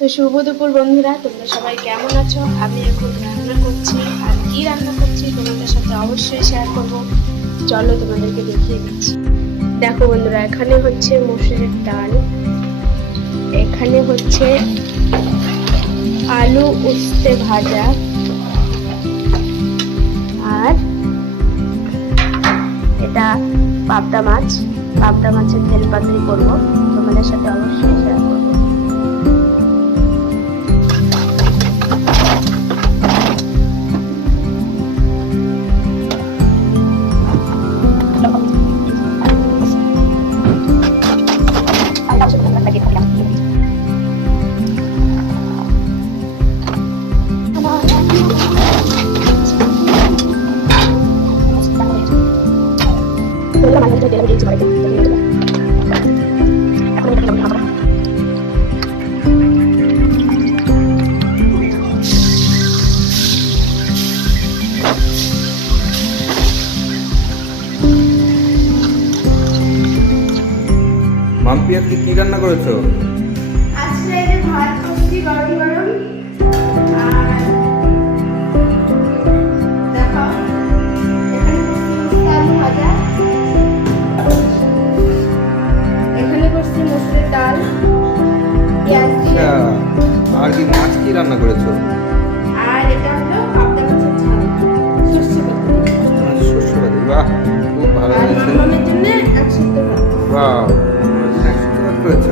তো শুভ দুপুর, বন্ধুরা। তোমরা সবাই কেমন আছো? আমি এখন রান্না করছি আর কি রান্না করছি তোমাদের সাথে অবশ্যই শেয়ার করব। চলো তোমাদেরকে দেখিয়ে দিচ্ছি। দেখো বন্ধুরা, এখানে হচ্ছে মসুরের ডাল। এখানে হচ্ছে আলু উস্তে ভাজা। আর এটা পাবদা মাছ। পাবদা মাছের তেল পাতুরি করব। মাম্পি আজকে কি রান্না করেছ? রান্না করেছ? আর এটা হলো পাবদা মাছের ঝাল। সরষে সরষে বাহ খুব ভালো হয়েছে। জন্য বাহ করেছ?